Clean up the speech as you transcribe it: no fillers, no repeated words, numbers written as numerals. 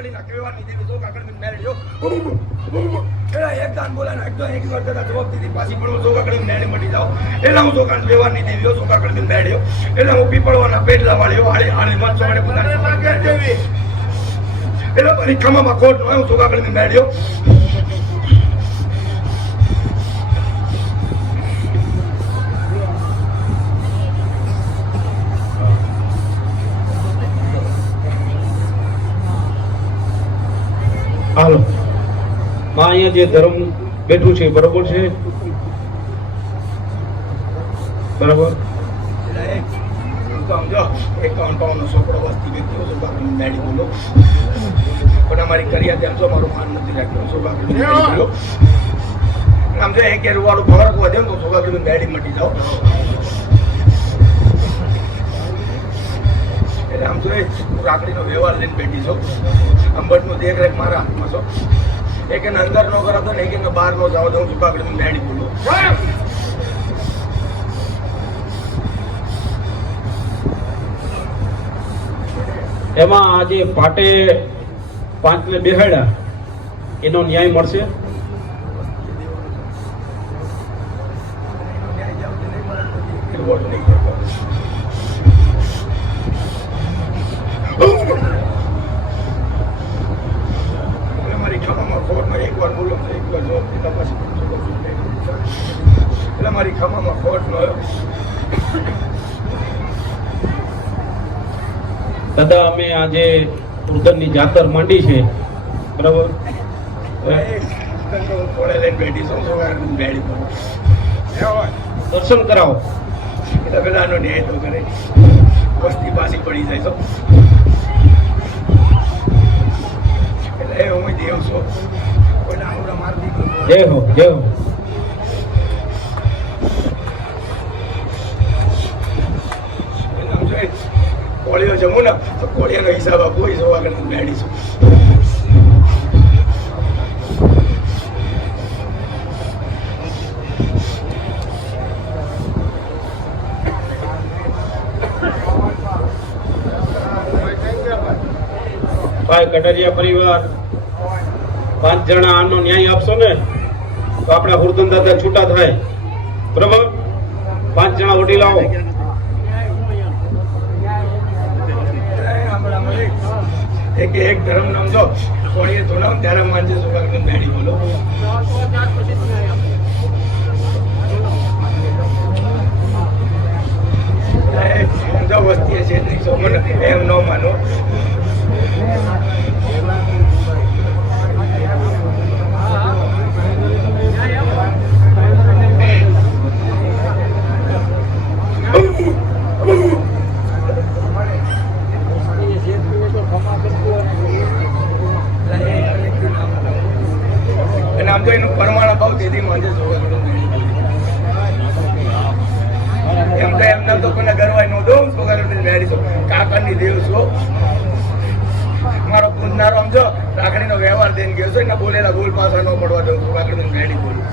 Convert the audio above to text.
રાખડી ના કેવા ની દેવી જો કાકડી મેરેજ જો એલા એક દાન બોલાને એક તો એક વાર કદા જવાબ દીધી પાછી પણ જો કાકડી મેરેજ મટી જાવ એલા હું દુકાન વ્યવહાર ની દેવી જો કાકડી મેરેજ એલા હું પીપળવાના પેટલા વાળ્યો હાડી હાડી મત ચોડે પોતાને દેવી એલા મારી ખમામાં કોટ નો હું જો કાકડી મેરેજ હાલો માં અહીંયા જે ધર્મ બેઠું છે બરોબર છે બરાબર સમજો એક કાઉન્ટનો છોકરો વસ્તી વ્યક્તિઓ છો બાકી મેડી બોલો પણ અમારી કર્યા તેમ છો મારું માન નથી રાખ્યો છો બાકી મેડી બોલો આમ જો એક વાળું ફરક વધે તો છો બાકી મેડી મટી જાઓ એટલે આમ જો રાખડીનો વ્યવહાર લઈને બેઠી છો અંબટનું દેખરેખ મારા હાથમાં છો એક એને અંદર નો કરાતો ને એક એને બહાર નો જાવ દઉં છું બાકી મેડી બોલો એમાં આજે પાટે 5 ને બેહાડ્યા એનો ન્યાય મળશે મારી ખમામાં ખોટમાં એક વાર બોલો એક વાર જવાબ દીધા પછી એટલે મારી ખમામાં ખોટ નો દાદા અમે આજે ઉર્દનની જાતર માંડી છે બરાબર દર્શન કરાવો એટલે પેલાનો ન્યાય તો કરે વસ્તી પાછી પડી જાય તો એટલે હું દેવ છું કોઈને આવડા મારતી જય હો જય હો કોળીઓ જમું ને તો કોળીનો હિસાબ આપો હિસાબ આગળ મેળીશું ભાઈ કટારિયા પરિવાર 5 જણા આનો ન્યાય આપશો ને તો આપણા હુરદન દાદા છૂટા થાય બરાબર 5 જણા વડી લાવો એક ધર્મ નામ જો કોણીએ તો નામ ત્યારે માનજે સુભાગ મેળી બોલો વસ્તી છે એમ ન માનો આમ તો એનું પરમાણ ભાવ તેથી માંજે એમ તો એમને તો કોઈને ગરવાય નો દઉં મેળી કાકાની દેવ છો મારો પૂજનારો સમજો રાખડીનો વ્યવહાર દઈને ગયો છો એને બોલેલા બોલ પાછા ન પડવા દઉં છું રાખડીને મેળી બોલું